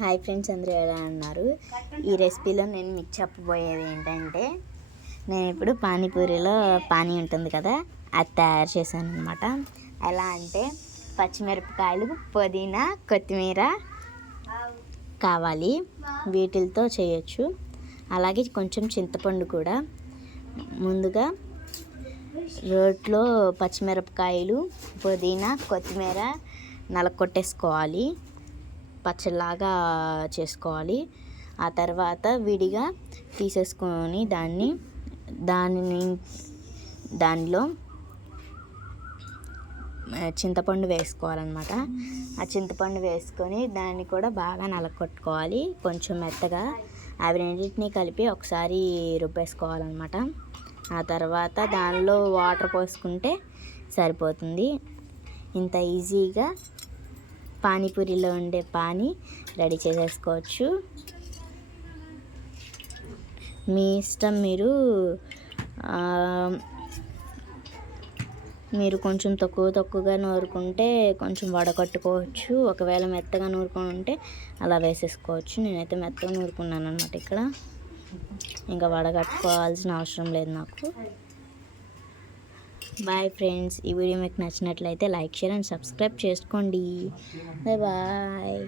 Hi friends, అందరూ ఎలా అన్నారు? ఈ రెసిపీలో నేను మీకు చెప్పబోయేది ఏంటంటే, నేను ఇప్పుడు పానీపూరిలో పానీ ఉంటుంది కదా, అది తయారు చేశాను అనమాట. ఎలా అంటే పచ్చిమిరపకాయలు, పుదీనా, కొత్తిమీర కావాలి, వీటితో చేయొచ్చు. అలాగే కొంచెం చింతపండు కూడా. ముందుగా రోట్లో పచ్చిమిరపకాయలు, పుదీనా, కొత్తిమీర నలకొట్టేసుకోవాలి, పచ్చలాగా చేసుకోవాలి. ఆ తర్వాత విడిగా తీసేసుకొని దానిలో చింతపండు వేసుకోవాలన్నమాట. ఆ చింతపండు వేసుకొని దాన్ని కూడా బాగా నలకొట్టుకోవాలి కొంచెం మెత్తగా. అవి రెండింటినీ కలిపి ఒకసారి రుబ్బేసుకోవాలన్నమాట. ఆ తర్వాత దానిలో వాటర్ పోసుకుంటే సరిపోతుంది. ఇంత ఈజీగా పానీపూరిలో ఉండే పానీ రెడీ చేసేసుకోవచ్చు. మీ ఇష్టం. మీరు కొంచెం తక్కువగా నూరుకుంటే కొంచెం వడకట్టుకోవచ్చు. ఒకవేళ మెత్తగా నూరుకొని ఉంటే అలా వేసేసుకోవచ్చు. నేనైతే మెత్తగా నూరుకున్నాను అనమాట. ఇక్కడ ఇంకా వడగట్టుకోవాల్సిన అవసరం లేదు నాకు. బాయ్ ఫ్రెండ్స్, ఈ వీడియో మీకు నచ్చినట్లయితే లైక్, షేర్ అండ్ సబ్స్క్రైబ్ చేసుకోండి. బాయ్.